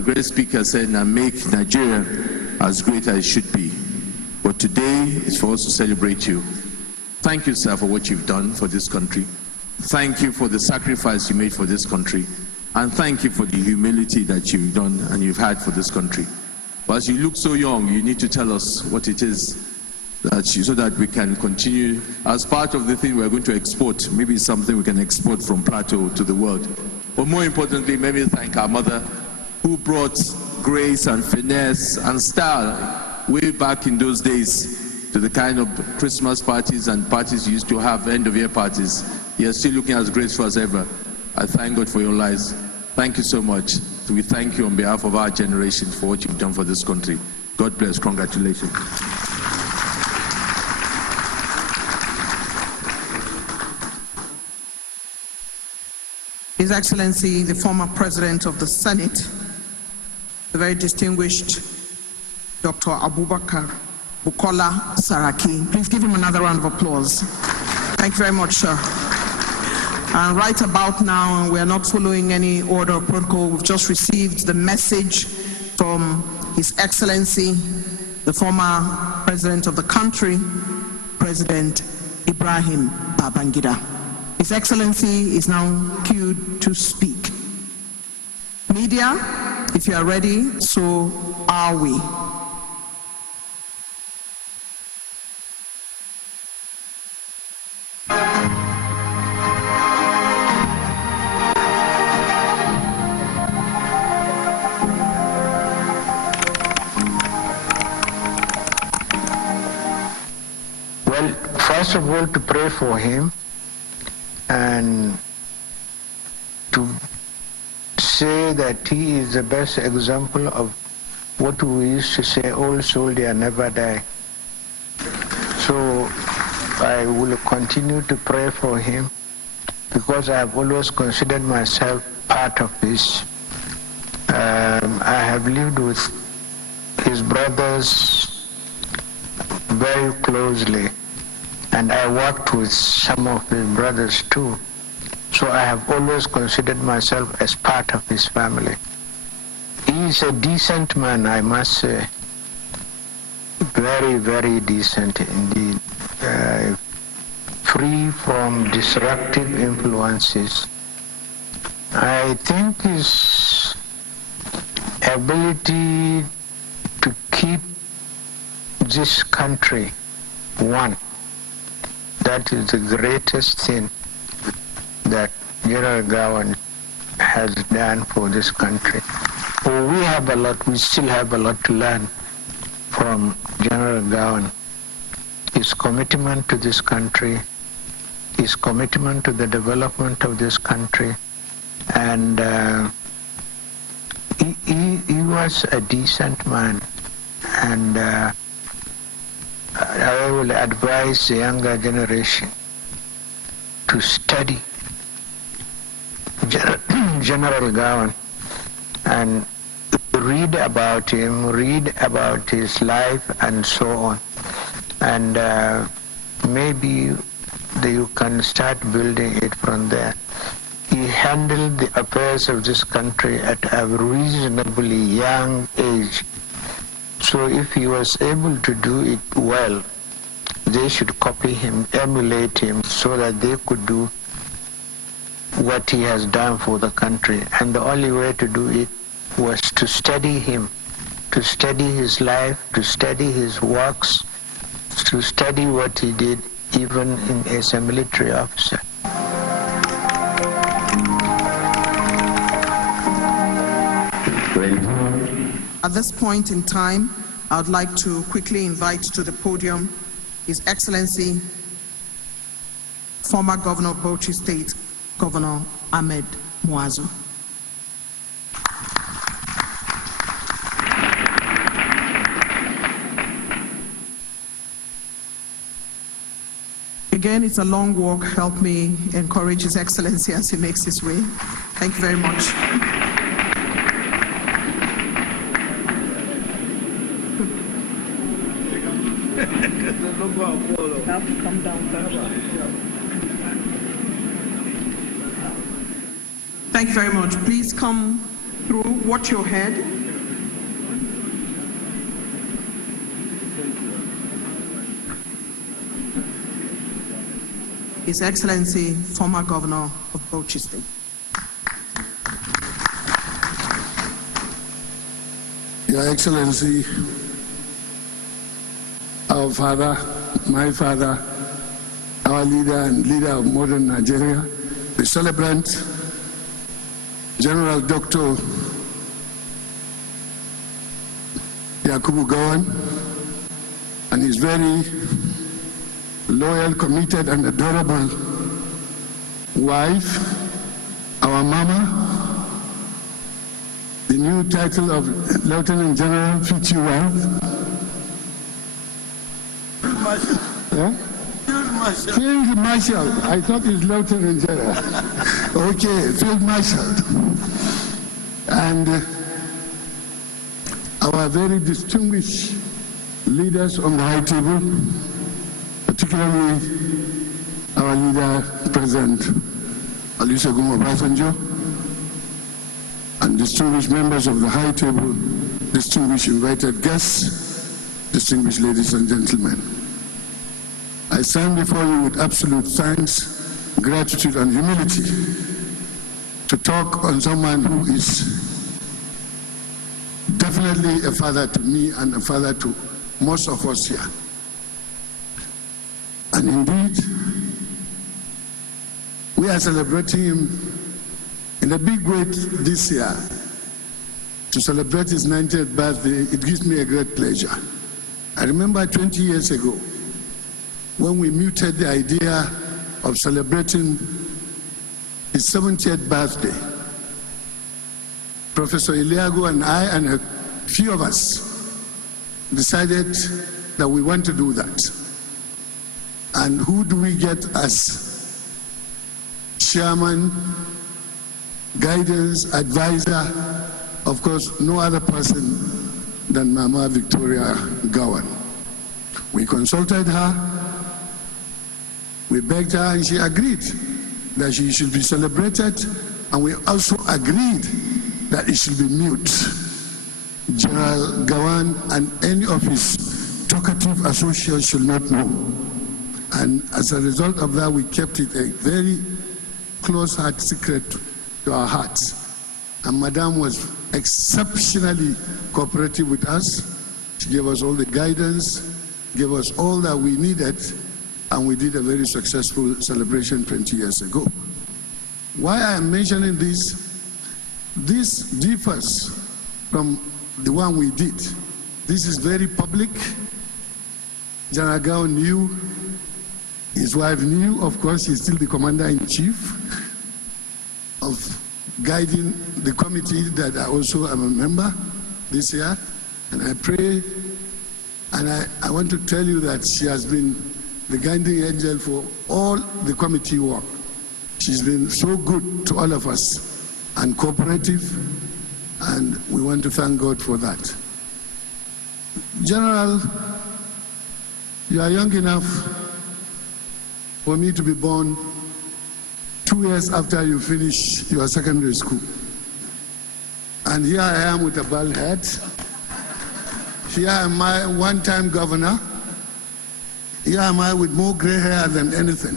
the great speaker said, and make Nigeria as great as it should be. But today is for us to celebrate you. Thank you, sir, for what you've done for this country. Thank you for the sacrifice you made for this country. And thank you for the humility that you've done and you've had for this country. But as you look so young, you need to tell us what it is so that we can continue. As part of the thing we're going to export, maybe it's something we can export from Plateau to the world. But more importantly, maybe thank our mother who brought grace and finesse and style way back in those days to the kind of Christmas parties and parties you used to have, end-of-year parties. You're still looking as graceful as ever. I thank God for your lives. Thank you so much. We thank you on behalf of our generation for what you've done for this country. God bless. Congratulations. His Excellency, the former President of the Senate, the very distinguished Dr. Abubakar Bukola Saraki. Please give him another round of applause. Thank you very much, sir. And right about now, we are not following any order of protocol. We've just received the message from His Excellency, the former President of the country, President Ibrahim Babangida. His Excellency is now queued to speak. Media, if you are ready, so are we. Well, first of all, to pray for him and to say that he is the best example of what we used to say, old soldier never die. So I will continue to pray for him because I have always considered myself part of this. I have lived with his brothers very closely, and I worked with some of his brothers too. So I have always considered myself as part of his family. He is a decent man, I must say. Very, very decent indeed. Free from disruptive influences. I think his ability to keep this country one, that is the greatest thing that General Gowan has done for this country. Oh, we still have a lot to learn from General Gowan. His commitment to this country, his commitment to the development of this country, and he was a decent man. And I will advise the younger generation to study General Gowan and read about him, read about his life and so on. And maybe you can start building it from there. He handled the affairs of this country at a reasonably young age. So if he was able to do it well, they should copy him, emulate him, so that they could do what he has done for the country. And the only way to do it was to study him, to study his life, to study his works, to study what he did even as a military officer. At this point in time, I would like to quickly invite to the podium His Excellency, former Governor of Bauchi State, Governor Ahmed Muazu. Again, it's a long walk. Help me encourage His Excellency as he makes his way. Thank you very much. Have to come down first. Thank you very much. Please come through. watch your head. His Excellency, former Governor of Bauchi State. Your Excellency, our father, my father, our leader and leader of modern Nigeria, the celebrant, General Dr. Yakubu Gowon, and his very loyal, committed, and adorable wife, our mama, the new title of Lieutenant General fits you well. Yeah? Field Marshal. I thought it's Lieutenant General. Okay, Field Marshal. And our very distinguished leaders on the high table, particularly our leader, President Olusegun Obasanjo, and distinguished members of the high table, distinguished invited guests, distinguished ladies and gentlemen. I stand before you with absolute thanks, gratitude, and humility to talk on someone who is definitely a father to me and a father to most of us here. And indeed, we are celebrating him in a big way this year. To celebrate his 90th birthday, it gives me a great pleasure. I remember 20 years ago, when we mooted the idea of celebrating his 70th birthday, Professor Iliago and I and a few of us decided that we want to do that. And who do we get as chairman, guidance, advisor? Of course, no other person than Mama Victoria Gowon. We consulted her. We begged her and she agreed that she should be celebrated, and we also agreed that it should be mute. General Gowon and any of his talkative associates should not know. And as a result of that, we kept it a very close heart secret to our hearts. And Madame was exceptionally cooperative with us. She gave us all the guidance, gave us all that we needed, and we did a very successful celebration 20 years ago. Why I am mentioning this differs from the one we did. This is very public. General Gowon knew, his wife knew, of course, he's still the commander-in-chief of guiding the committee that I also am a member this year. And I pray, and I want to tell you that she has been the guiding angel for all the committee work. She's been so good to all of us and cooperative, and we want to thank God for that. General, you are young enough for me to be born 2 years after you finish your secondary school. And here I am with a bald head. Here am I, one-time governor. Here am I with more gray hair than anything.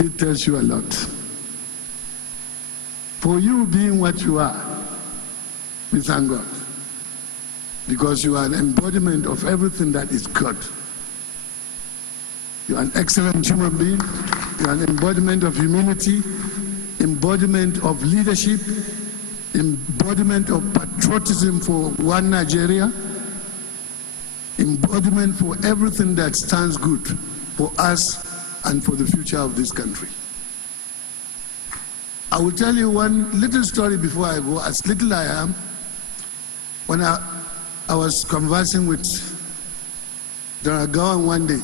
It tells you a lot. For you being what you are, we thank God. Because you are an embodiment of everything that is good. You are an excellent human being. You are an embodiment of humility, embodiment of leadership, embodiment of patriotism for one Nigeria, embodiment for everything that stands good for us and for the future of this country. I will tell you one little story before I go, as little I am. When I was conversing with General Gowon one day,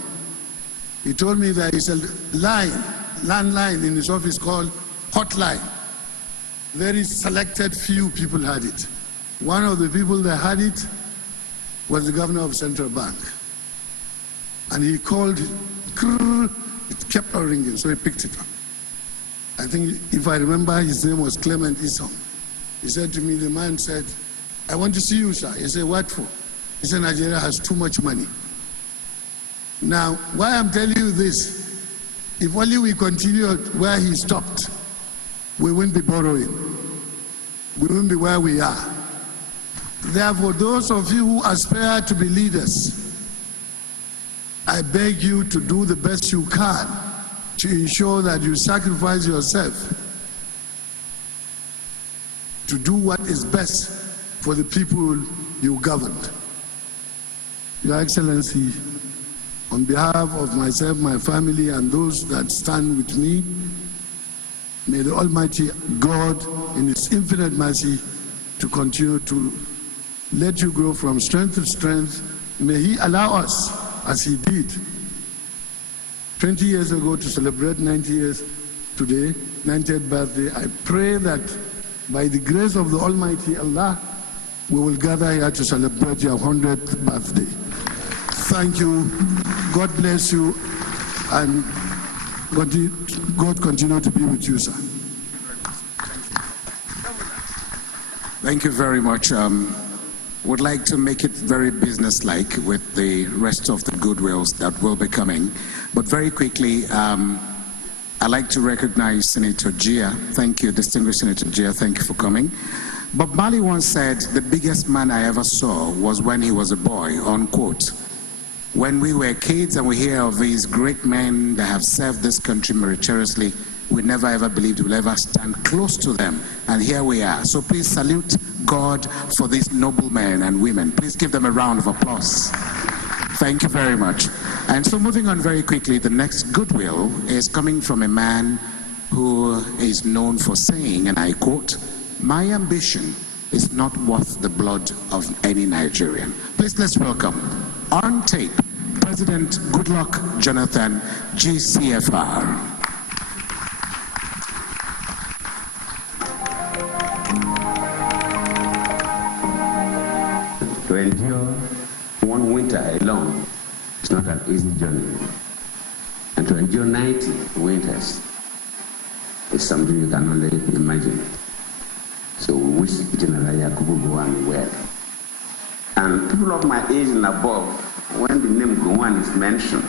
he told me that it's a landline in his office called hotline. Very selected few people had it. One of the people that had it was the governor of Central Bank. And he called it, it kept on ringing, so he picked it up. I think, if I remember, his name was Clement Isom. He said to me, the man said, I want to see you, sir. He said, what for? He said, Nigeria has too much money. Now, why I'm telling you this, if only we continue where he stopped, we won't be borrowing. We won't be where we are. Therefore, those of you who aspire to be leaders, I beg you to do the best you can to ensure that you sacrifice yourself to do what is best for the people you governed. Your Excellency, on behalf of myself, my family, and those that stand with me, may the Almighty God, in His infinite mercy, to continue to let you grow from strength to strength. May He allow us, as He did 20 years ago, to celebrate 90 years today, 90th birthday. I pray that by the grace of the Almighty Allah, we will gather here to celebrate your 100th birthday. Thank you. God bless you, and God continue to be with you, sir. Thank you very much. Would like to make it very businesslike with the rest of the goodwills that will be coming. But very quickly, I'd like to recognize Senator Gia. Thank you, distinguished Senator Gia. Thank you for coming. Bob Marley once said, the biggest man I ever saw was when he was a boy, unquote. When we were kids and we hear of these great men that have served this country meritoriously, we never ever believed we'll ever stand close to them. And here we are. So please salute God for these noble men and women. Please give them a round of applause. Thank you very much. And so moving on very quickly, the next goodwill is coming from a man who is known for saying, and I quote, "My ambition is not worth the blood of any Nigerian." Please let's welcome on tape President Goodluck Jonathan, GCFR. To endure one winter alone is not an easy journey. And to endure 90 winters is something you can only imagine. So we wish General Yakubu Gowon well. And people of my age and above, when the name Gowon is mentioned,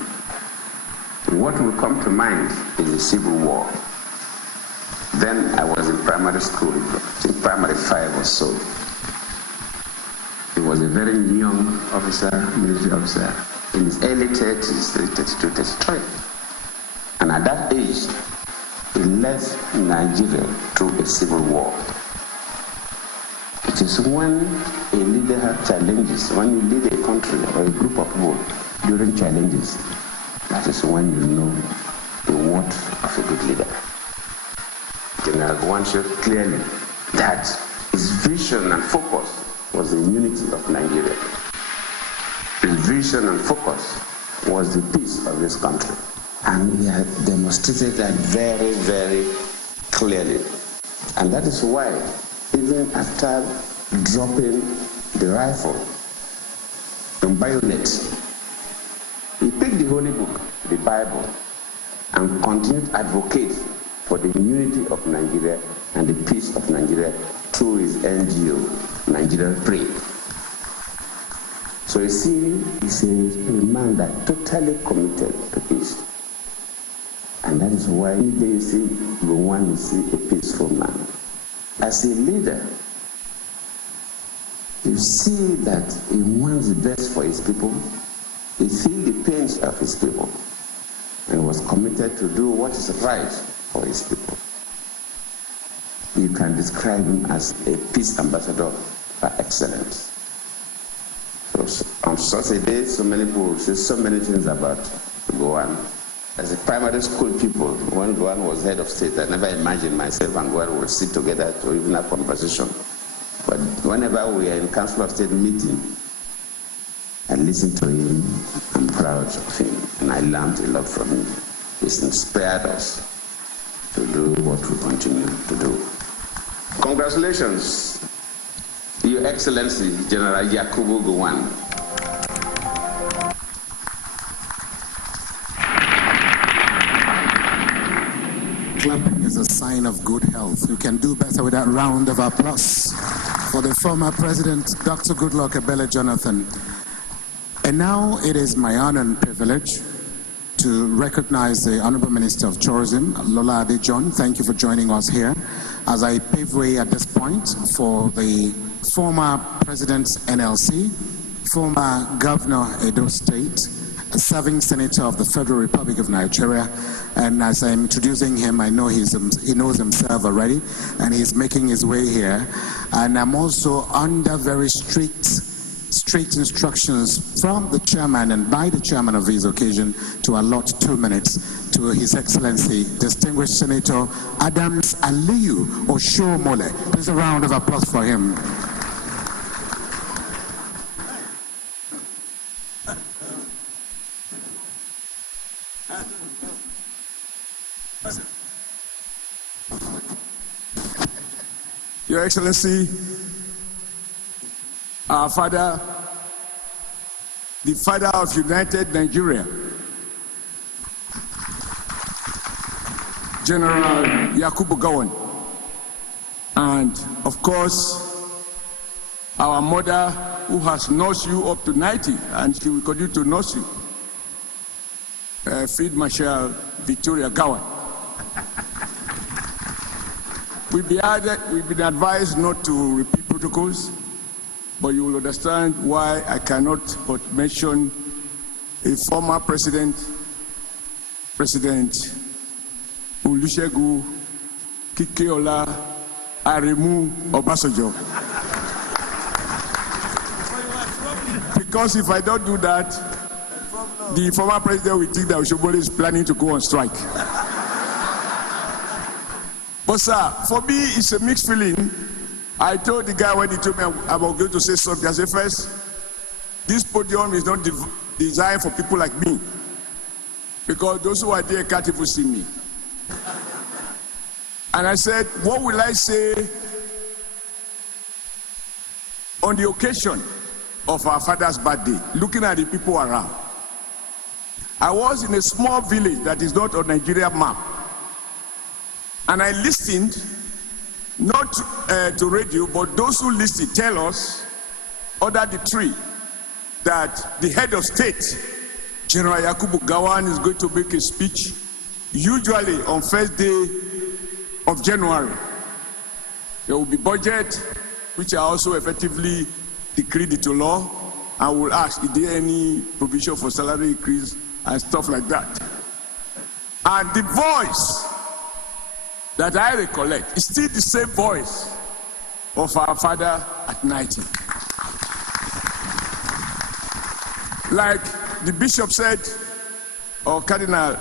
what will come to mind is the Civil War. Then I was in primary school, in primary 5 or so. He was a very young officer, military officer, in his early 30s, 32, 33. And at that age, he led Nigeria through a civil war. It is when a leader has challenges, when you lead a country or a group of people during challenges, that is when you know the worth of a good leader. General Gowon showed clearly that his vision and focus was the unity of Nigeria. His vision and focus was the peace of this country. And he had demonstrated that very, very clearly. And that is why, even after dropping the rifle and bayonet, he picked the Holy Book, the Bible, and continued to advocate for the unity of Nigeria and the peace of Nigeria through his NGO, Nigeria Pray. So you see, he's a man that totally committed to peace. And that is why any day you see Gowon, you see a peaceful man. As a leader, you see that he wants the best for his people. He feels the pains of his people and was committed to do what is right for his people. You can describe him as a peace ambassador par excellence. So on such a day, so many people say so many things about Gowon. As a primary school people, when Gowon was head of state, I never imagined myself and Gowon would sit together to even have conversation. But whenever we are in Council of State meeting, I listen to him, I'm proud of him, and I learned a lot from him. He's inspired us to do what we continue to do. Congratulations, Your Excellency, General Yakubu Gowon. clapping is a sign of good health. You can do better with that round of applause for the former President, Dr. Goodluck Ebele Jonathan. And now it is my honor and privilege to recognize the Honorable Minister of Tourism, Lola Adejon. Thank you for joining us here as I pave way at this point for the former President's NLC, former Governor Edo State, a serving Senator of the Federal Republic of Nigeria. And as I'm introducing him, I know he knows himself already, and he's making his way here. And I'm also under very strict instructions from the chairman and by the chairman of his occasion to allot 2 minutes to His Excellency, distinguished Senator Adams Aliyu Oshomole. Please a round of applause for him. Your Excellency, our father, the father of United Nigeria, General Yakubu Gowon, and of course, our mother who has nursed you up to 90, and she will continue to nurse you, Field Marshal Victoria Gowon. We've been advised not to repeat protocols, but you will understand why I cannot but mention a former President Olusegun Kikeola Aremu Obasanjo. Because if I don't do that, the former president will think that Oshomole is planning to go on strike. But sir, for me, it's a mixed feeling. I told the guy when he told me I was going to say something, I said, first, this podium is not designed for people like me. Because those who are there can't even see me. And I said, what will I say on the occasion of our father's birthday, looking at the people around? I was in a small village that is not on Nigeria map. And I listened, not to radio, but those who listen tell us under the tree that the head of state, General Yakubu Gowon, is going to make a speech, usually on first day of January. There will be budget, which are also effectively decreed into law, and we'll ask, is there any provision for salary increase and stuff like that? And the voice that I recollect is still the same voice of our father at 90. Like the bishop said, or Cardinal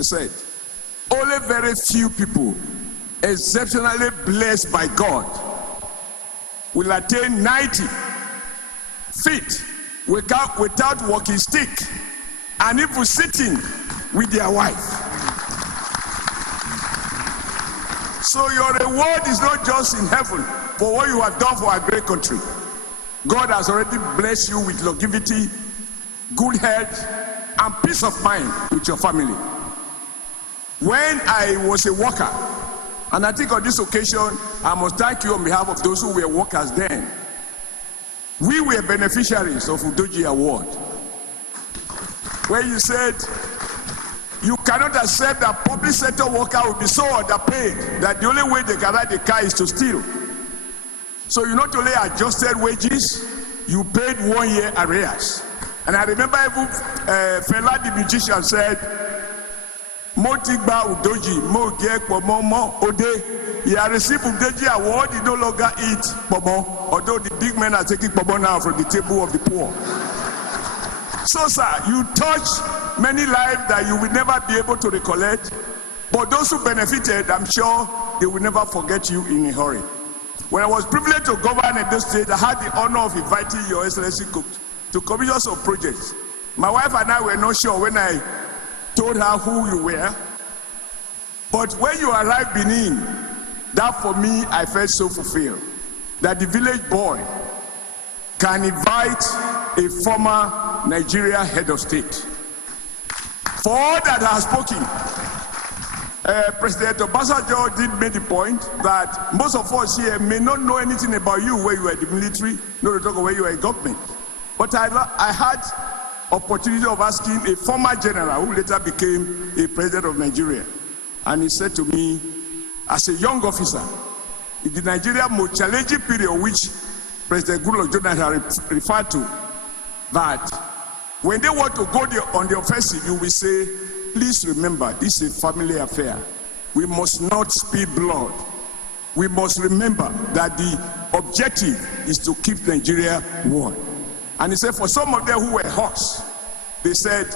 said, only very few people, exceptionally blessed by God, will attain 90 feet without walking stick and even sitting with their wife. So your reward is not just in heaven for what you have done for our great country. God has already blessed you with longevity, good health, and peace of mind with your family. When I was a worker, and I think on this occasion, I must thank you on behalf of those who were workers then. We were beneficiaries of Udoji Award. Where you said, you cannot accept that public sector worker will be so underpaid that the only way they can ride the car is to steal. So you not only adjusted wages, you paid 1 year arrears. And I remember even Fela the musician said, Motigba Udoji, Mo Gek Pomo Ode. He had received Udoji Award, he no longer eat Pomo, although the big men are taking Pomo now from the table of the poor. So sir, you touch many lives that you will never be able to recollect, but those who benefited, I'm sure they will never forget you in a hurry. When I was privileged to govern in this state, I had the honor of inviting Your Excellency to commission some projects. My wife and I were not sure when I told her who you were, but when you arrived Benin, that for me, I felt so fulfilled, that the village boy can invite a former Nigeria head of state. For all that I have spoken, President Obasanjo did make the point that most of us here may not know anything about you where you were in the military, not to talk about where you were in government. But I had opportunity of asking a former general who later became a president of Nigeria. And he said to me, as a young officer, in the Nigeria most challenging period which President Goodluck Jonathan referred to, that when they want to go on the offensive, you will say, please remember, this is a family affair. We must not spill blood. We must remember that the objective is to keep Nigeria warm. And he said, for some of them who were hawks, they said,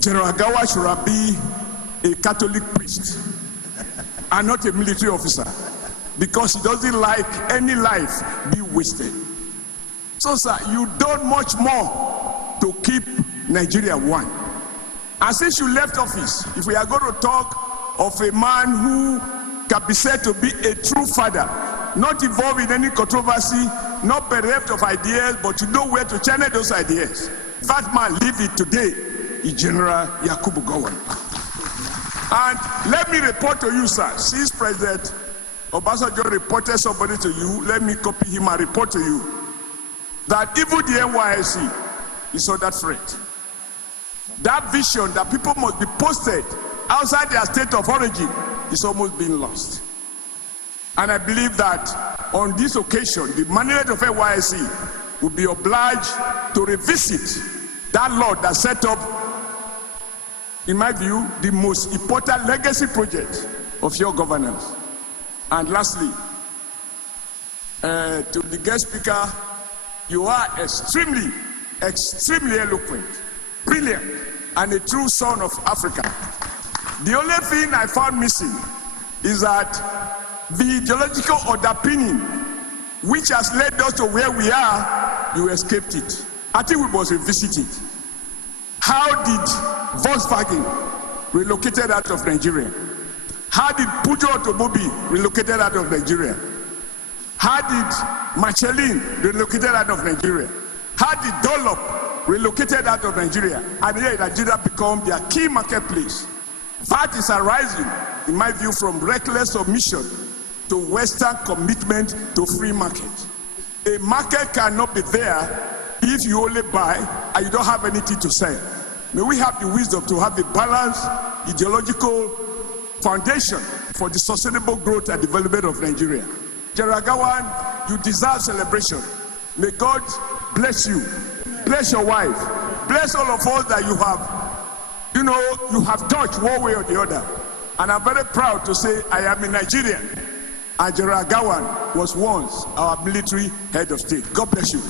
General Gawa should be a Catholic priest and not a military officer, because he doesn't like any life be wasted. So, sir, you done much more to keep Nigeria one. And since you left office, if we are going to talk of a man who can be said to be a true father, not involved in any controversy, not bereft of ideas, but you know where to channel those ideas. That man living today is General Yakubu Gowon. And let me report to you, sir, since President Obasanjo reported somebody to you, let me copy him and report to you that even the NYSC is under threat. That vision that people must be posted outside their state of origin is almost being lost. And I believe that on this occasion, the management of NYSC will be obliged to revisit that law that set up, in my view, the most important legacy project of your governance. And lastly, to the guest speaker, you are extremely eloquent, brilliant, and a true son of Africa. The only thing I found missing is that the ideological underpinning which has led us to where we are, you escaped it. I think we must revisit it. How did Volkswagen relocated out of Nigeria? How did Peugeot Automobile relocated out of Nigeria? How did Michelin relocated out of Nigeria? How did Dunlop relocated out of Nigeria? And here Nigeria become their key marketplace. That is arising, in my view, from reckless submission to Western commitment to free market. A market cannot be there if you only buy and you don't have anything to sell. May we have the wisdom to have a balanced ideological foundation for the sustainable growth and development of Nigeria. General Gowon, you deserve celebration. May God bless you, bless your wife, bless all of us that you have touched one way or the other. And I'm very proud to say I am a Nigerian. And General Gowon was once our military head of state. God bless you.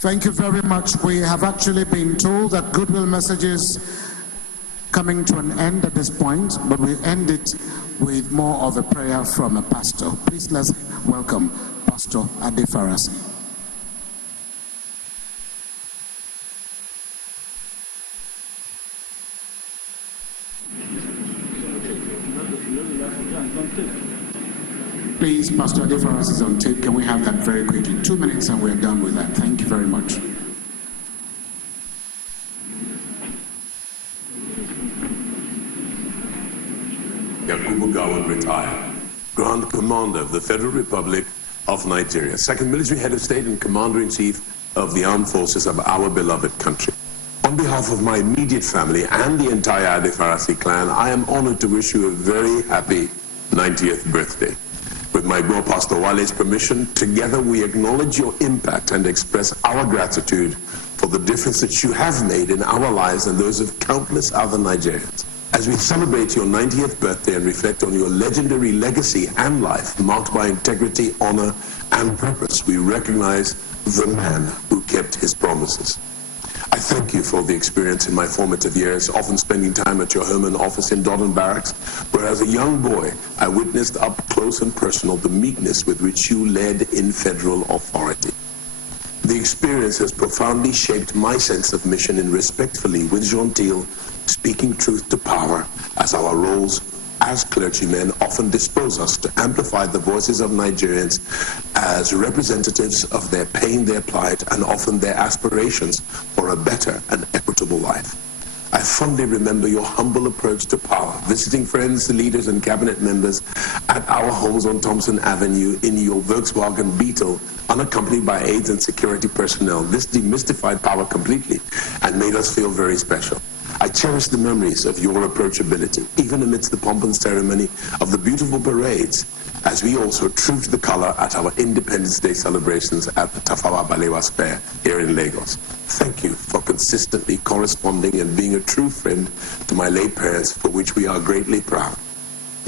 Thank you very much. We have actually been told that goodwill messages coming to an end at this point, but we end it with more of a prayer from a pastor. Please let's welcome Pastor Adefarasi. Please, Pastor Adefarasi is on tape. Can we have that very quickly? 2 minutes and we're done with that. Thank you very much. Yakubu Gowon retired, Grand Commander of the Federal Republic of Nigeria, second military head of state and Commander-in-Chief of the armed forces of our beloved country. On behalf of my immediate family and the entire Adefarasi clan, I am honored to wish you a very happy 90th birthday. With my bro Pastor Wale's permission, together we acknowledge your impact and express our gratitude for the difference that you have made in our lives and those of countless other Nigerians. As we celebrate your 90th birthday and reflect on your legendary legacy and life marked by integrity, honor, and purpose, we recognize the man who kept his promises. I thank you for the experience in my formative years, often spending time at your home and office in Dodon Barracks, where as a young boy, I witnessed up close and personal the meekness with which you led in federal authority. The experience has profoundly shaped my sense of mission in respectfully, with genteel, speaking truth to power as our roles as clergymen, often dispose us to amplify the voices of Nigerians as representatives of their pain, their plight, and often their aspirations for a better and equitable life. I fondly remember your humble approach to power, visiting friends, leaders, and cabinet members at our homes on Thompson Avenue in your Volkswagen Beetle, unaccompanied by aides and security personnel. This demystified power completely and made us feel very special. I cherish the memories of your approachability, even amidst the pomp and ceremony of the beautiful parades, as we also trooped the color at our Independence Day celebrations at the Tafawa Balewa Square here in Lagos. Thank you for consistently corresponding and being a true friend to my late parents, for which we are greatly proud.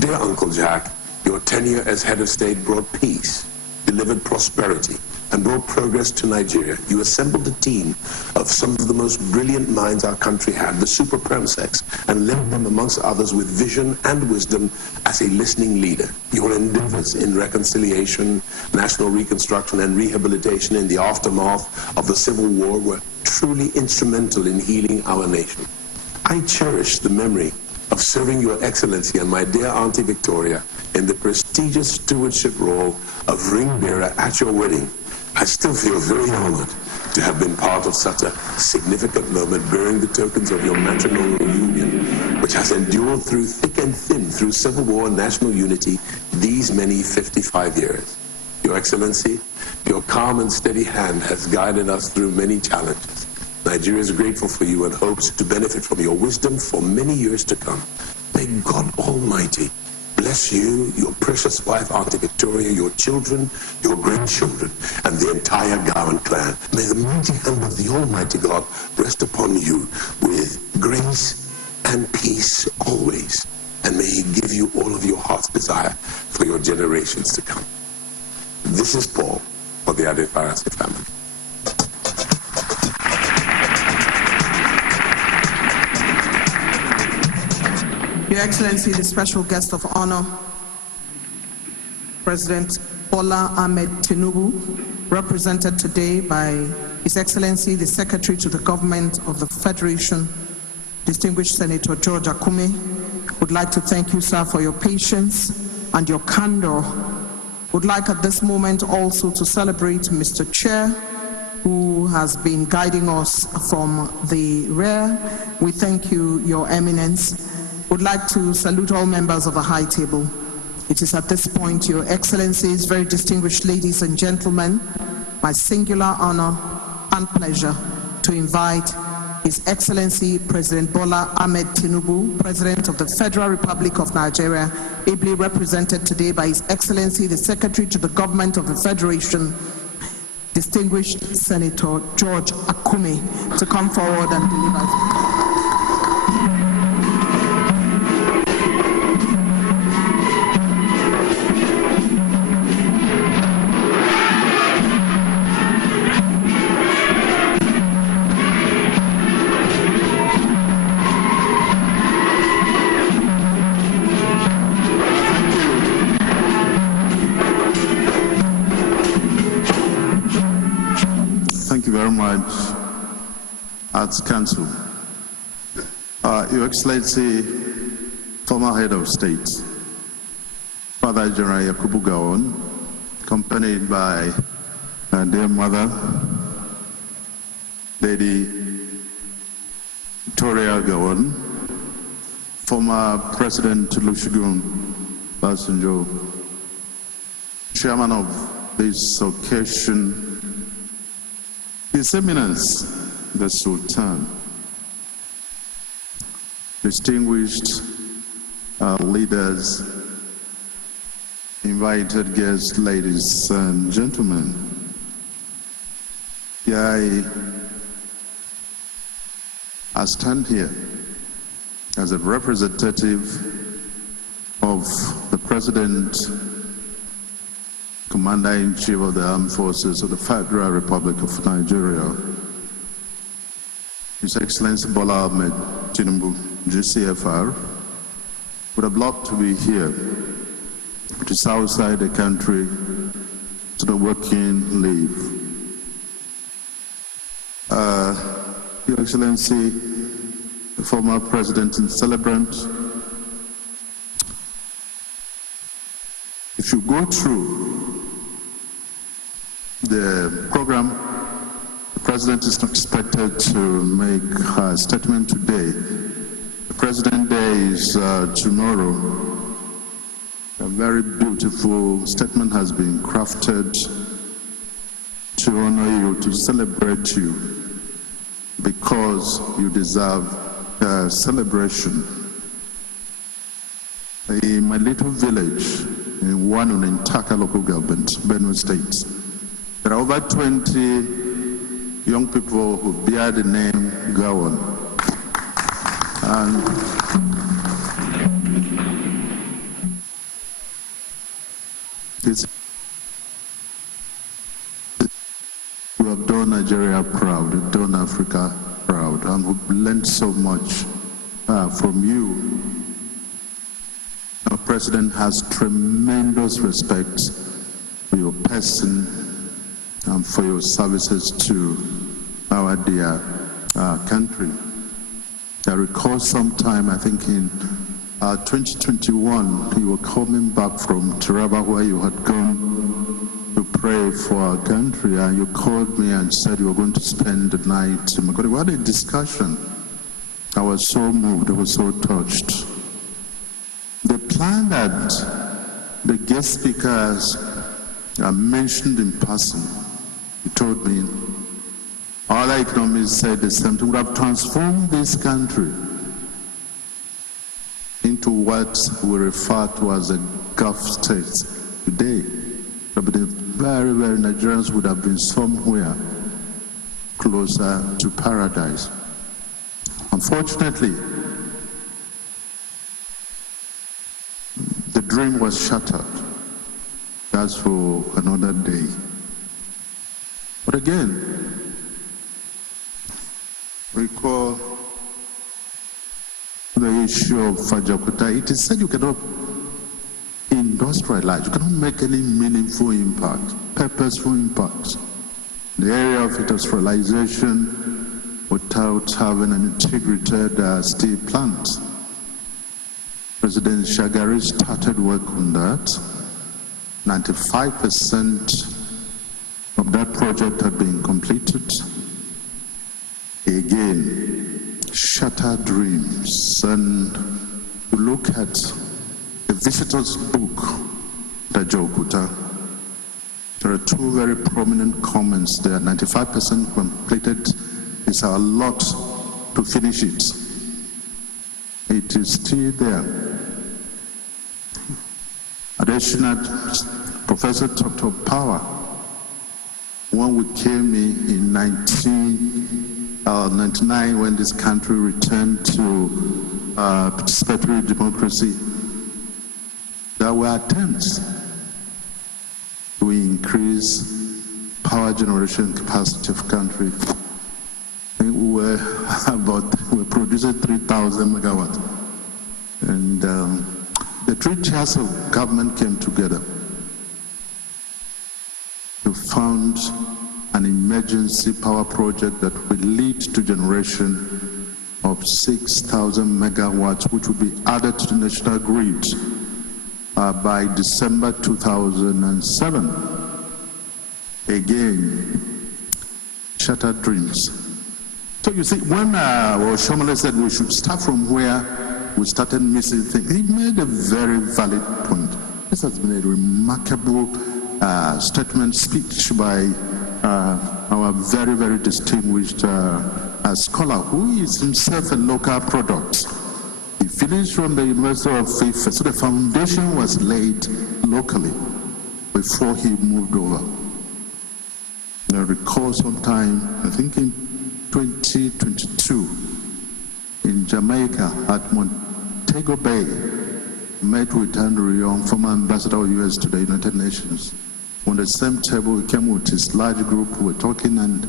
Dear Uncle Jack, your tenure as head of state brought peace, delivered prosperity, and brought progress to Nigeria. You assembled a team of some of the most brilliant minds our country had, the super premsecs, and led them amongst others with vision and wisdom as a listening leader. Your endeavors in reconciliation, national reconstruction, and rehabilitation in the aftermath of the Civil War were truly instrumental in healing our nation. I cherish the memory of serving Your Excellency and my dear Auntie Victoria in the prestigious stewardship role of ring bearer at your wedding. I still feel very honored to have been part of such a significant moment, bearing the tokens of your matrimonial union, which has endured through thick and thin, through civil war and national unity, these many 55 years. Your Excellency, your calm and steady hand has guided us through many challenges. Nigeria is grateful for you and hopes to benefit from your wisdom for many years to come. May God Almighty bless you, your precious wife, Auntie Victoria, your children, your grandchildren, and the entire Gowan clan. May the mighty hand of the Almighty God rest upon you with grace and peace always. And may He give you all of your heart's desire for your generations to come. This is Paul for the Adefarasi family. Your Excellency, the special guest of honor, President Bola Ahmed Tinubu, represented today by His Excellency, the Secretary to the Government of the Federation, distinguished Senator George Akume, would like to thank you, sir, for your patience and your candor. Would like at this moment also to celebrate Mr. Chair, who has been guiding us from the rear. We thank you, Your Eminence. Would like to salute all members of the high table. It is at this point, Your Excellencies, very distinguished ladies and gentlemen, my singular honor and pleasure to invite His Excellency President Bola Ahmed Tinubu, President of the Federal Republic of Nigeria, ably represented today by His Excellency the Secretary to the Government of the Federation, distinguished Senator George Akume, to come forward and deliver. Arts Council. Your Excellency, former Head of State, Father General Yakubu Gowon, accompanied by my dear mother, Lady Victoria Gowon, former President Olusegun Obasanjo, Chairman of this occasion, His Eminence, the Sultan, distinguished leaders, invited guests, ladies and gentlemen. I stand here as a representative of the President, Commander-in-Chief of the Armed Forces of the Federal Republic of Nigeria, His Excellency Bola Ahmed Tinubu, GCFR, would have loved to be here, but is outside the country to the working leave. Your Excellency, the former President and celebrant, If you go through the program, the President is not expected to make a statement today. The President Day is tomorrow. A very beautiful statement has been crafted to honor you, to celebrate you, because you deserve a celebration. In my little village, in one in Taka local government, Benue State, there are over 20 young people who bear the name Gawan. And you have done Nigeria proud, you've done Africa proud, and we've learned so much from you. Our President has tremendous respect for your person and for your services to our dear country. I recall sometime, I think in 2021, you were coming back from Taraba where you had gone to pray for our country, and you called me and said you were going to spend the night in Magodi. We had a discussion. I was so moved, I was so touched. The plan that the guest speakers mentioned in passing, he told me, other economists said the same thing, would have transformed this country into what we refer to as a Gulf state today. But the very, very Nigerians would have been somewhere closer to paradise. Unfortunately, the dream was shattered. That's for another day. But again, recall the issue of Fajakuta. It is said you cannot industrialize, you cannot make any meaningful impact, purposeful impact in the area of industrialization without having an integrated steel plant. President Shagari started work on that. 95% of that project had been completed. Again, shattered dreams. And you look at the visitor's book, Dajokuta, there are two very prominent comments there. 95% completed. It's our lot to finish it. It is still there. Additional professor talked of power. When we came in 1999, when this country returned to participatory democracy, there were attempts to increase power generation capacity of country. I think we were producing 3,000 megawatts. And the three chairs of government came together to found an emergency power project that will lead to generation of 6,000 megawatts, which will be added to the national grid by December 2007. Again, shattered dreams. So you see, when Shomole said we should start from where we started missing things, he made a very valid point. This has been a remarkable statement, speech by our very, very distinguished scholar, who is himself a local product. He finished from the University of Ife, so the foundation was laid locally before he moved over. I recall sometime, I think in 2022, in Jamaica at Montego Bay, met with Andrew Young, former ambassador of the U.S. to the United Nations. On the same table, he came with his large group, we were talking, and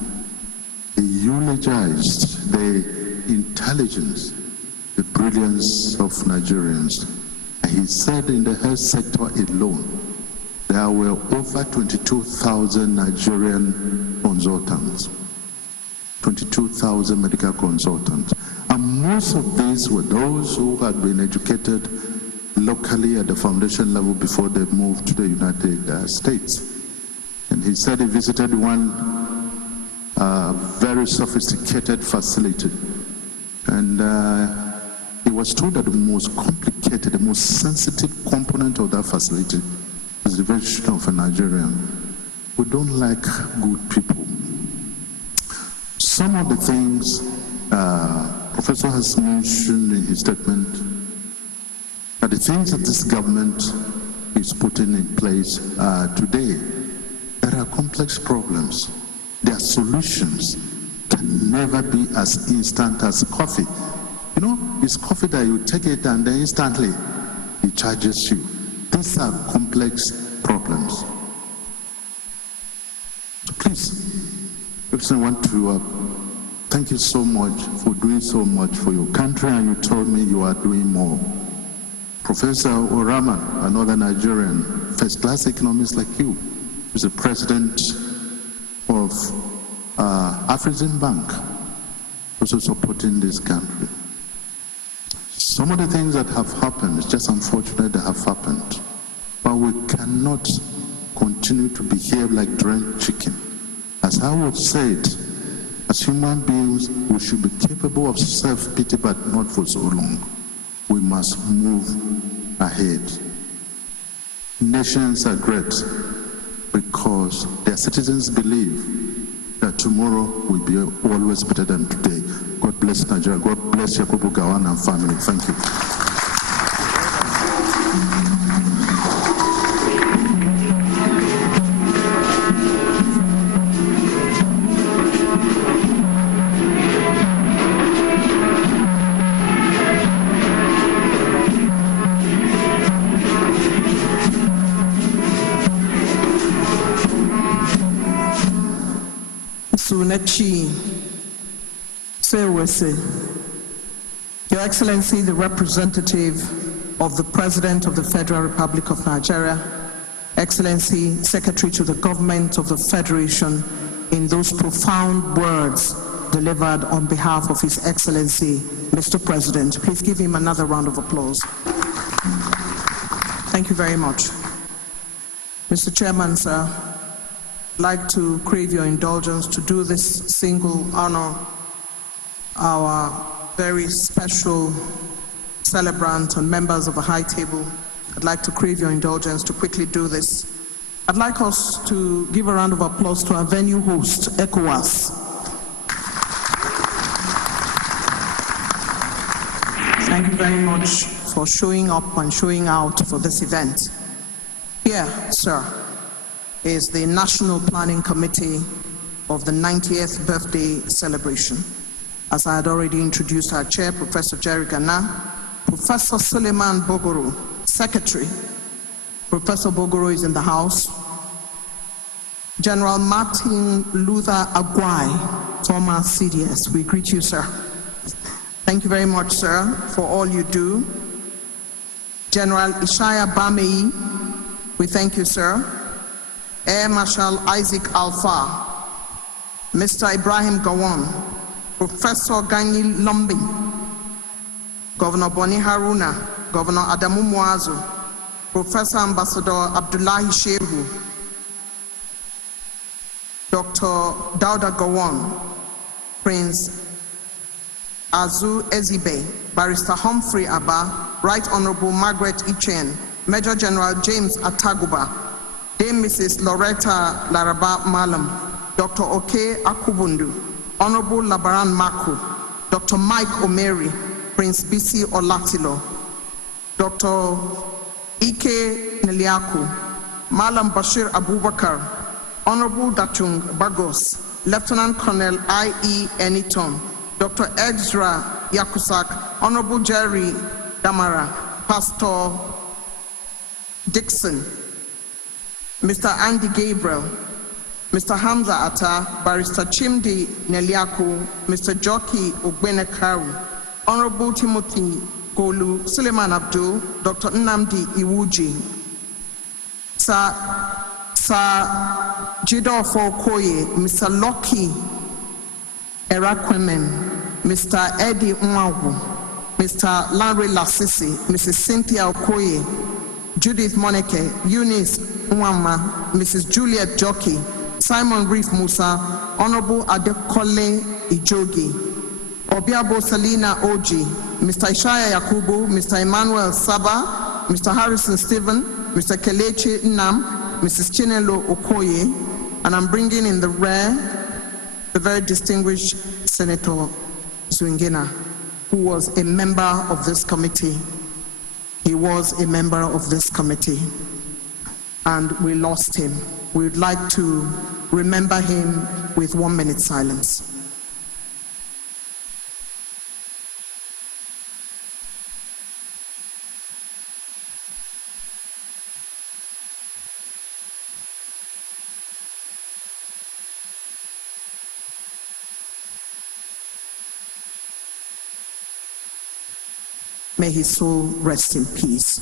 he eulogized the intelligence, the brilliance of Nigerians. And he said in the health sector alone, there were over 22,000 Nigerian consultants, 22,000 medical consultants. And most of these were those who had been educated locally at the foundation level before they moved to the United States. And he said he visited one very sophisticated facility. And he was told that the most complicated, the most sensitive component of that facility is the vision of a Nigerian. We don't like good people. Some of the things Professor has mentioned in his statement are the things that this government is putting in place today. There are complex problems. Their solutions can never be as instant as coffee. You know, it's coffee that you take it and then instantly it charges you. These are complex problems. So please, I want to thank you so much for doing so much for your country, and you told me you are doing more. Professor Orama, another Nigerian, first-class economist like you, is the president of Afrexim Bank, also supporting this country. Some of the things that have happened, it's just unfortunate they have happened, but we cannot continue to behave like drenched chicken. As I would say it, as human beings, we should be capable of self-pity, but not for so long. We must move ahead. Nations are great because their citizens believe that tomorrow will be always better than today. God bless Nigeria. God bless Yakubu Gowon and family. Thank you. Your Excellency, the representative of the President of the Federal Republic of Nigeria, Excellency, Secretary to the Government of the Federation, in those profound words delivered on behalf of His Excellency, Mr. President. Please give him another round of applause. Thank you very much. Mr. Chairman, sir, I'd like to crave your indulgence to do this single honor our very special celebrant and members of the high table. I'd like to crave your indulgence to quickly do this. I'd like us to give a round of applause to our venue host, ECOWAS. Thank you very much for showing up and showing out for this event. Here, sir, is the National Planning Committee of the 90th birthday celebration. As I had already introduced our chair, Professor Jerry Gana, Professor Suleiman Bogoro, Secretary. Professor Bogoro is in the house. General Martin Luther Aguai, former CDS. We greet you, sir. Thank you very much, sir, for all you do. General Ishaya Bamei, we thank you, sir. Air Marshal Isaac Alfa, Mr. Ibrahim Gowon, Professor Gani Lombi, Governor Boni Haruna, Governor Adamu Muazu, Professor Ambassador Abdullahi Shehu, Dr. Dauda Gowon, Prince Azu Ezibe, Barrister Humphrey Abba, Right Honorable Margaret Ichen, Major General James Ataguba, Dame Mrs. Loretta Laraba Malam, Dr. Oke Akubundu, Honorable Labaran Mako, Dr. Mike Omeri, Prince Bisi Olatilo, Dr. Ike Neliaku, Malam Bashir Abubakar, Honorable Dachung Bagos, Lieutenant Colonel I.E. Eniton, Dr. Ezra Yakusak, Honorable Jerry Damara, Pastor Dixon, Mr. Andy Gabriel, Mr. Hamza Atta, Barrister Chimdi Neliaku, Mr. Jockey Ogbenekaru, Honorable Timothy Golu, Suleiman Abdul, Dr. Nnamdi Iwuji, Sir Jidofo Okoye, Mr. Loki Erakwemen, Mr. Eddie Nwawu, Mr. Larry Lassisi, Mrs. Cynthia Okoye, Judith Moneke, Eunice Nwama, Mrs. Juliet Jockey, Simon Reef Musa, Honorable Adekole Ijogi, Obiabo Selina Oji, Mr. Ishaya Yakubu, Mr. Emmanuel Saba, Mr. Harrison Stephen, Mr. Kelechi Nnam, Mrs. Chinelo Okoye, and I'm bringing in the rear the very distinguished Senator Zwingina, who was a member of this committee. He was a member of this committee, and we lost him. We would like to remember him with 1 minute silence. May his soul rest in peace.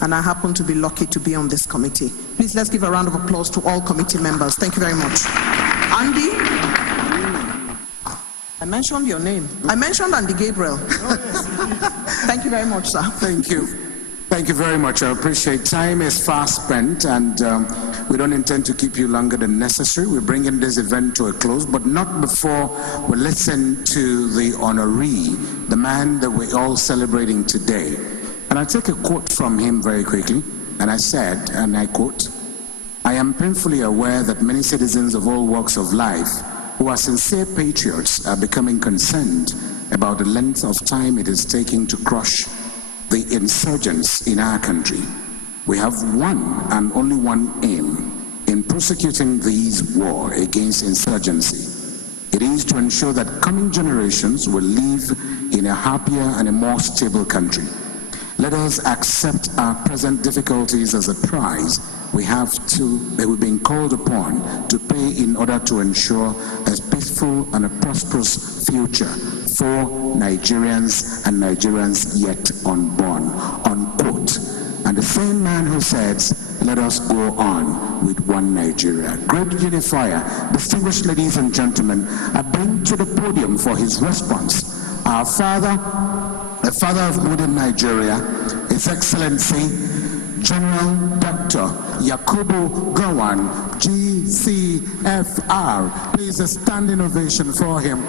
And I happen to be lucky to be on this committee. Please let's give a round of applause to all committee members. Thank you very much. Andy, I mentioned your name. I mentioned Andy Gabriel. Thank you very much, sir. Thank you. Thank you very much. I appreciate time is fast spent, and we don't intend to keep you longer than necessary. We're bringing this event to a close, but not before we listen to the honoree, the man that we're all celebrating today. And I'll take a quote from him very quickly. And I said, and I quote, "I am painfully aware that many citizens of all walks of life who are sincere patriots are becoming concerned about the length of time it is taking to crush the insurgents in our country. We have one and only one aim in prosecuting this war against insurgency. It is to ensure that coming generations will live in a happier and a more stable country. Let us accept our present difficulties as a prize we've been called upon to pay in order to ensure a peaceful and a prosperous future for Nigerians and Nigerians yet unborn," unquote. And the same man who says, "Let us go on with one Nigeria." Great unifier, distinguished ladies and gentlemen, I bring to the podium for his response our father, the father of modern Nigeria, His Excellency General Dr. Yakubu Gowon, GCFR. Please, a standing ovation for him.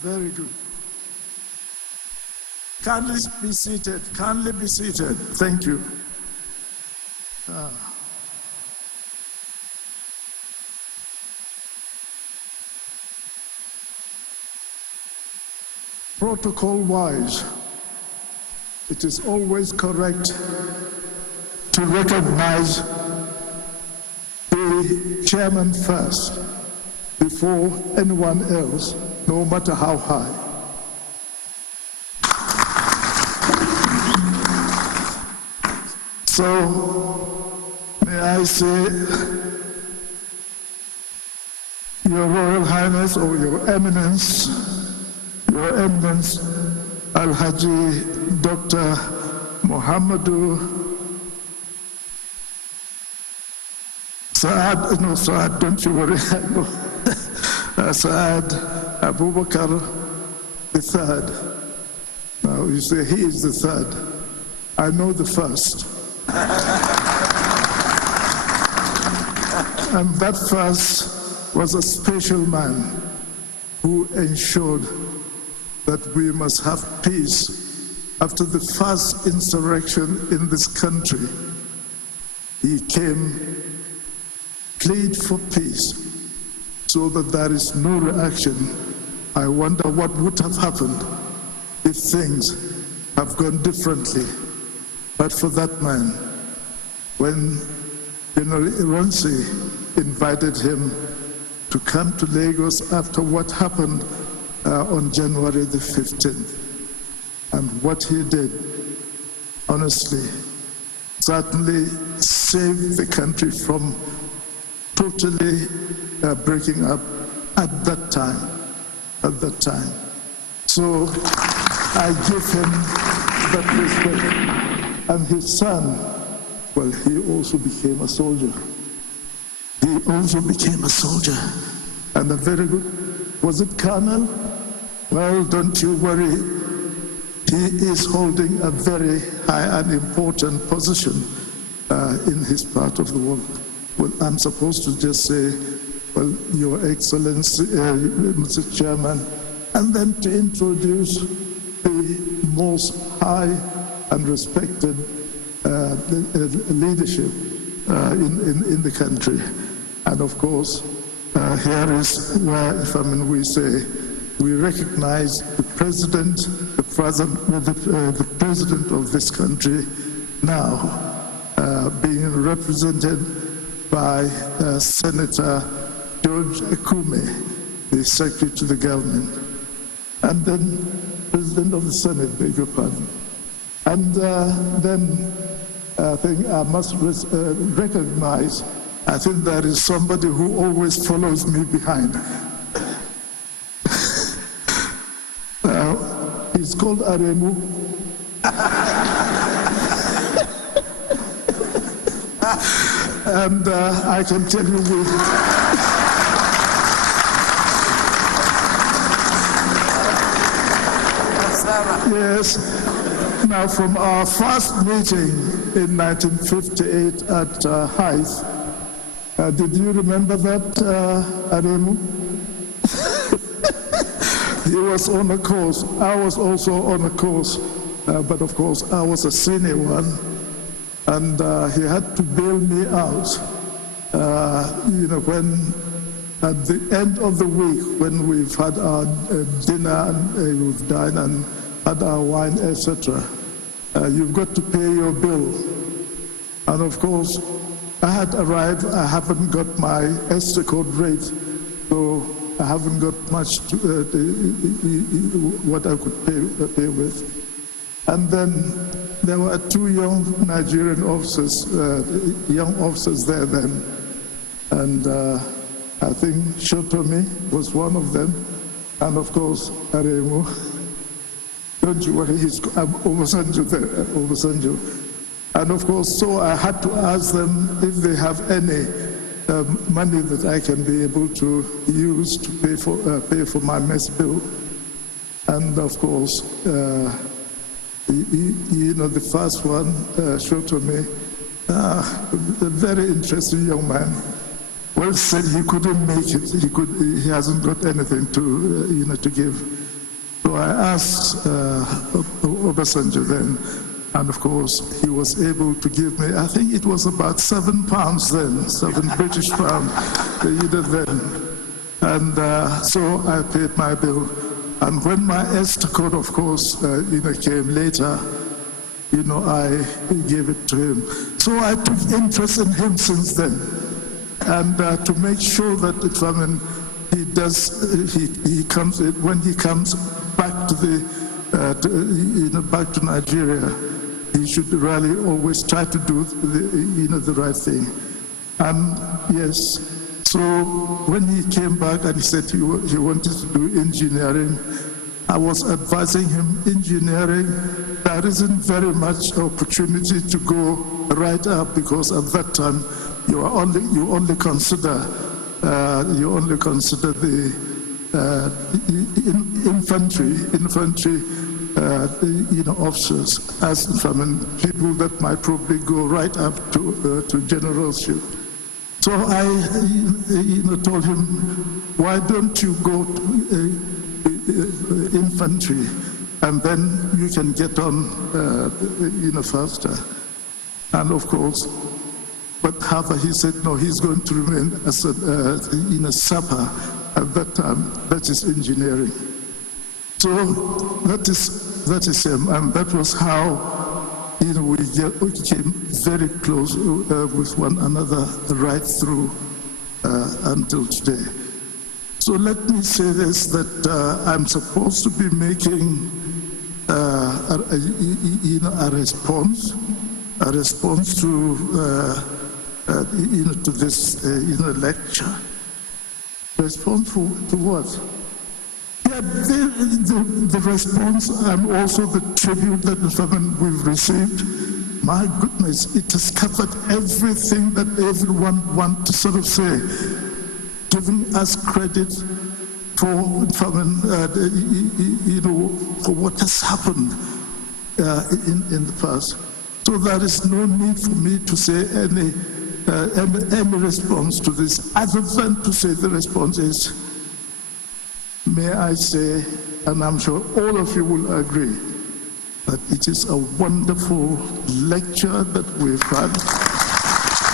Very good. Kindly be seated. Kindly be seated. Thank you. Protocol-wise, it is always correct to recognize the chairman first before anyone else, no matter how high. So, may I say, Your Royal Highness or Your Eminence, Al-Haji Dr. Muhammadu Saad, no, Saad, don't you worry, Saad Abubakar the third. Now you say he is the third. I know the first. And that first was a special man who ensured that we must have peace. After the first insurrection in this country, he came plead for peace so that there is no reaction. I wonder what would have happened if things have gone differently. But for that man, when General Ironsi invited him to come to Lagos after what happened on January the 15th, and what he did, honestly, certainly saved the country from totally breaking up at that time. So I give him that respect. And his son, well, he also became a soldier. And a very good, was it colonel? Well, don't you worry. He is holding a very high and important position in his part of the world. Well, I'm supposed to just say, well, Your Excellency, Mr. Chairman, and then to introduce the most high and respected leadership in the country. And of course, here is where, we say, we recognize the president, the president of this country now being represented by Senator George Akume, the Secretary to the Government, and then President of the Senate, beg your pardon. And then I think I must recognize, I think there is somebody who always follows me behind. He's called Aremu. And I can tell you yes. Now, from our first meeting in 1958 at Hythe, did you remember that, Aremu? He was on a course. I was also on a course, but of course I was a senior one, and he had to bail me out. When at the end of the week, when we've had our dinner and we've dined and had our wine, etc., you've got to pay your bill. And of course, I had arrived. I haven't got my Esther code rate, so I haven't got much to, what I could pay with. And then there were two young Nigerian officers, young officers there then. And I think Shotomi was one of them. And of course, Aremu. Don't you worry, he's Obasanjo there, Obasanjo. And of course, so I had to ask them if they have any money that I can be able to use to pay for my mess bill. And of course, the first one showed to me, a very interesting young man. Well, said he couldn't make it. He hasn't got anything to give. So I asked Obasanjo then, and of course he was able to give me, I think it was about £7 then, 7 British pounds then. And so I paid my bill. And when my Esther code, of course, came later, I gave it to him. So I took interest in him since then. And to make sure that he comes, when he comes back to back to Nigeria, he should really always try to do the right thing. And yes, so when he came back and he said he wanted to do engineering, I was advising him, engineering, there isn't very much opportunity to go right up, because at that time you only consider the infantry officers as people that might probably go right up to generalship. So I told him, why don't you go to infantry, and then you can get on faster. And of course, But however, he said, no, he's going to remain as in a SAPA at that time. That is engineering. So that is him, and that was how we became very close with one another right through until today. So let me say this, that I'm supposed to be making a response to this lecture. Response to what? Yeah, the response and also the tribute that we've received, my goodness, it has covered everything that everyone wants to sort of say, giving us credit for what has happened in the past. So there is no need for me to say any response to this, other than to say the response is, may I say, and I'm sure all of you will agree, that it is a wonderful lecture that we've had.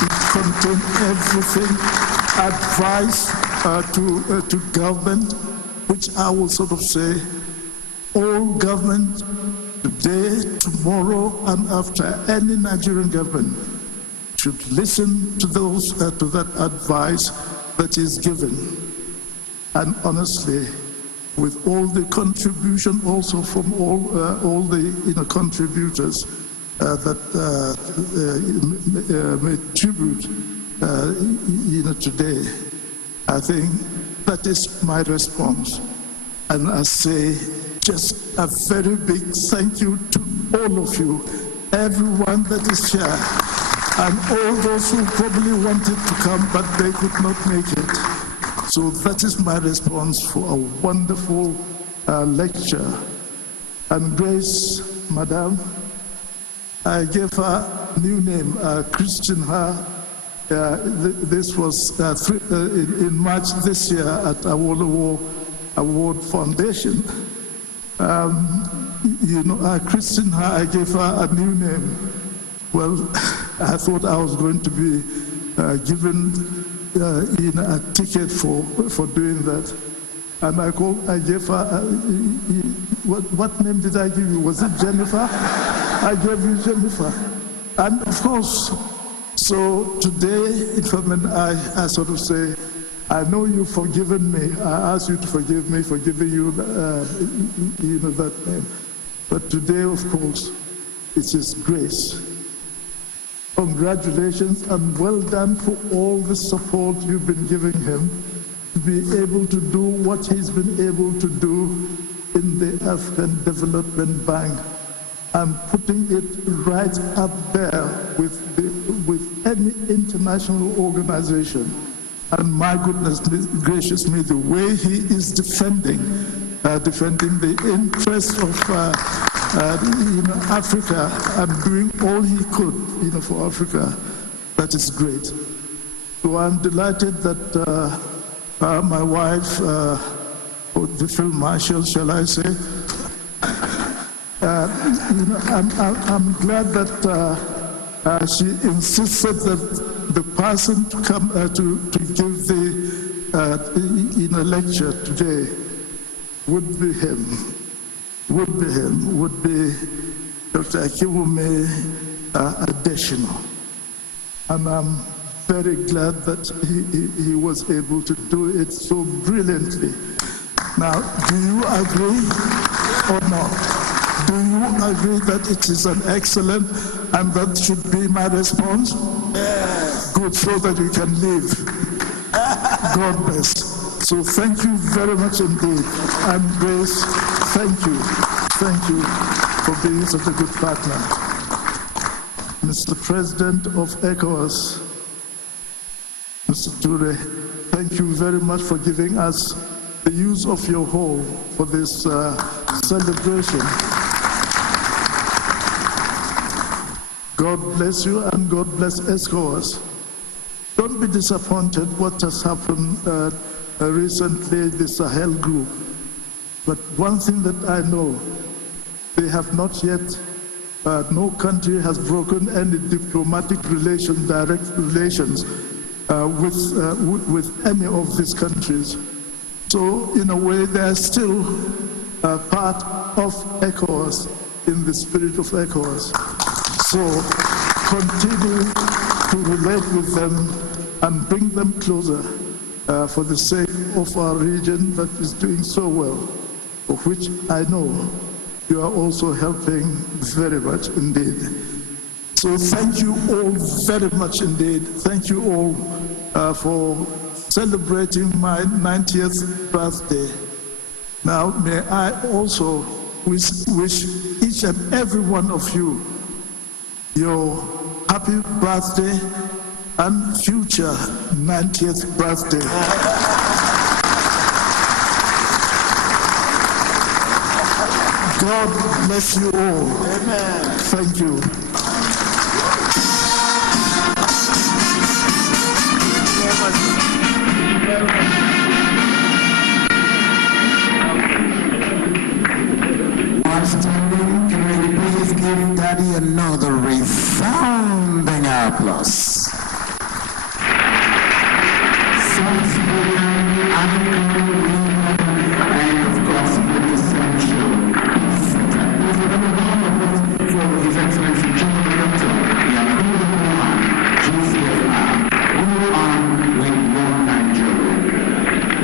It contained everything, advice to government, which I will sort of say, all government, today, tomorrow, and after, any Nigerian government should listen to to that advice that is given. And honestly, with all the contribution also from all the contributors that made tribute today, I think that is my response. And I say just a very big thank you to all of you, everyone that is here, and all those who probably wanted to come but they could not make it. So that is my response for a wonderful lecture. And Grace, Madam, I gave her a new name, Christian her. This was in March this year at Award Foundation. Christian her, I gave her a new name. Well, I thought I was going to be given a ticket for doing that. And I gave her, what name did I give you? Was it Jennifer? I gave you Jennifer. And of course, so today, I sort of say, I know you've forgiven me. I ask you to forgive me for giving you, that name. But today, of course, it is Grace. Congratulations and well done for all the support you've been giving him to be able to do what he's been able to do in the African Development Bank and putting it right up there with any international organization. And my goodness gracious me, the way he is defending the interests of Africa and doing all he could, for Africa, that is great. So I'm delighted that my wife, the Field Marshal, shall I say, I'm glad that she insisted that the person to come to give the lecture today would be him. Would be Dr. Akiwume Adesina. And I'm very glad that he was able to do it so brilliantly. Now, do you agree or not? Do you agree that it is an excellent, and that should be my response? Yes. Good, so that we can live. God bless. So thank you very much indeed. And Grace, thank you. Thank you for being such a good partner. Mr. President of ECOWAS, Mr. Ture, thank you very much for giving us the use of your hall for this celebration. God bless you and God bless ECOWAS. Don't be disappointed what has happened recently, the Sahel group. But one thing that I know, they have not yet No country has broken any diplomatic relations, direct relations with any of these countries. So in a way, they are still part of ECOWAS, in the spirit of ECOWAS. So continue to relate with them and bring them closer for the sake of our region that is doing so well, of which I know you are also helping very much indeed. So thank you all very much indeed. Thank you all for celebrating my 90th birthday. Now may I also wish each and every one of you your happy birthday and future 90th birthday. God bless you all. Amen. Thank you. While standing, can we please give Daddy another resounding applause? And of course, the essential. For His Excellency General Dr. GCFR, who are with One Nigeria.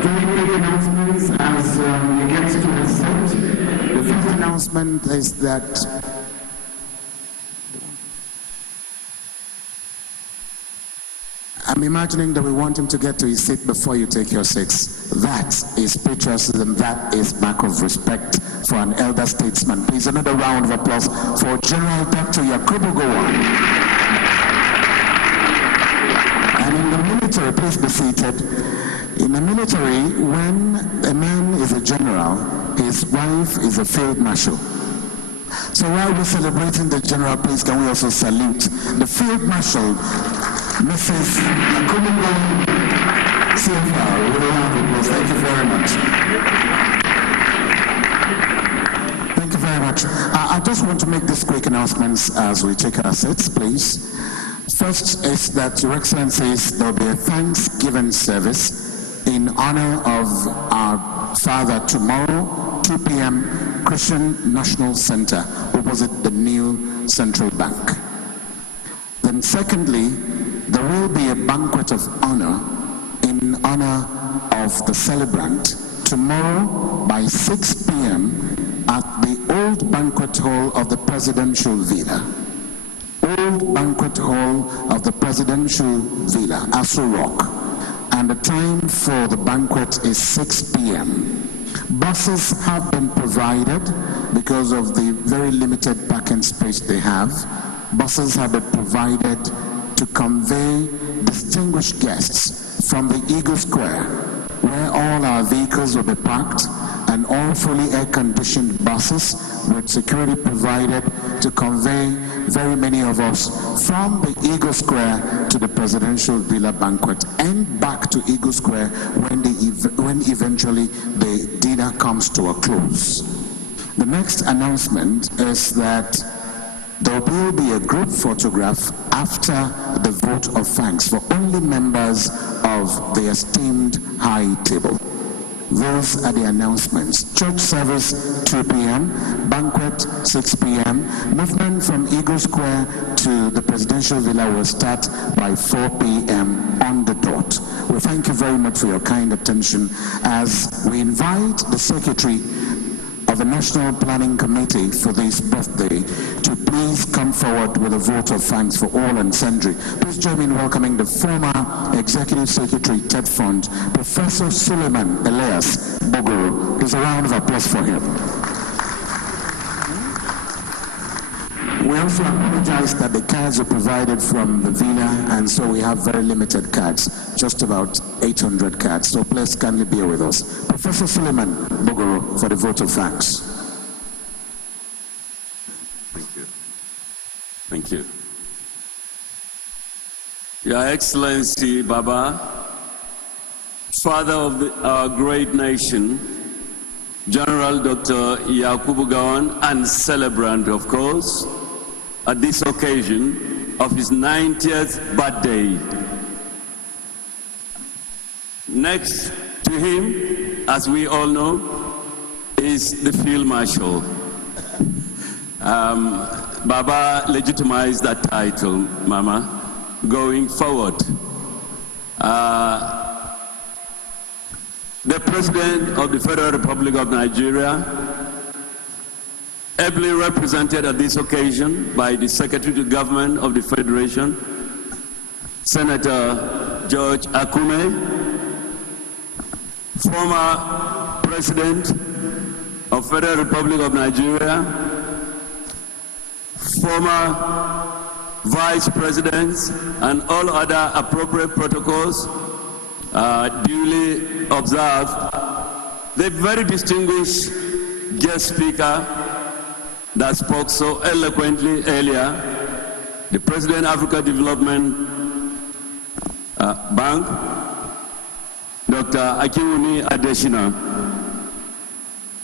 Very quick announcements as we get to the set. The first announcement is that I'm imagining that we want him to get to his seat before you take your seats. That is patriotism. That is mark of respect for an elder statesman. Please, another round of applause for General Dr. Yakubu Gowon. And in the military, please be seated. In the military, when a man is a general, his wife is a field marshal. So while we're celebrating the general, please can we also salute the field marshal, Mrs. Akumungo CFR, with a round of applause. Thank you very much. Thank you very much. I just want to make these quick announcements as we take our seats, please. First is that, Your Excellencies, there will be a Thanksgiving service in honor of our father tomorrow, 2 p.m., Christian National Center, opposite the new Central Bank. Then secondly, there will be a banquet of honor in honor of the celebrant tomorrow by 6 p.m. at the old banquet hall of the Presidential Villa. Old banquet hall of the Presidential Villa, Aso Rock. And the time for the banquet is 6 p.m. Buses have been provided because of the very limited parking space they have. Buses have been provided to convey distinguished guests from the Eagle Square, where all our vehicles will be parked, and all fully air-conditioned buses with security provided to convey very many of us from the Eagle Square to the Presidential Villa banquet and back to Eagle Square when eventually the dinner comes to a close. The next announcement is that there will be a group photograph after the vote of thanks for only members of the esteemed high table. Those are the announcements. Church service 2 p.m., banquet 6 p.m. Movement from Eagle Square to the Presidential Villa will start by 4 p.m. on the dot. We thank you very much for your kind attention as we invite the Secretary of the National Planning Committee for this birthday to please come forward with a vote of thanks for all and sundry. Please join me in welcoming the former Executive Secretary, TED Fund, Professor Suleiman Elias Bogoro. Please a round of applause for him. We also apologize that the cards are provided from the villa, and so we have very limited cards, just about 800 cards. So please kindly bear with us. Professor Suleiman Bogoro for the vote of thanks. Thank you. Thank you. Your Excellency Baba, Father of our great nation, General Dr. Yakubu Gowon, and celebrant, of course, at this occasion of his 90th birthday. Next to him, as we all know, is the Field Marshal. Baba legitimized that title, Mama, going forward. The President of the Federal Republic of Nigeria, ably represented at this occasion by the Secretary to Government of the Federation, Senator George Akume, former President of Federal Republic of Nigeria, former Vice Presidents, and all other appropriate protocols duly observed. The very distinguished guest speaker that spoke so eloquently earlier, the President of Africa Development Bank, Dr. Akinwumi Adesina,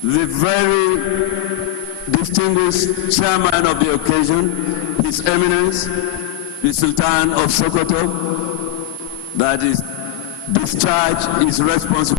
the very distinguished chairman of the occasion, His Eminence, the Sultan of Sokoto, that is discharged his responsibility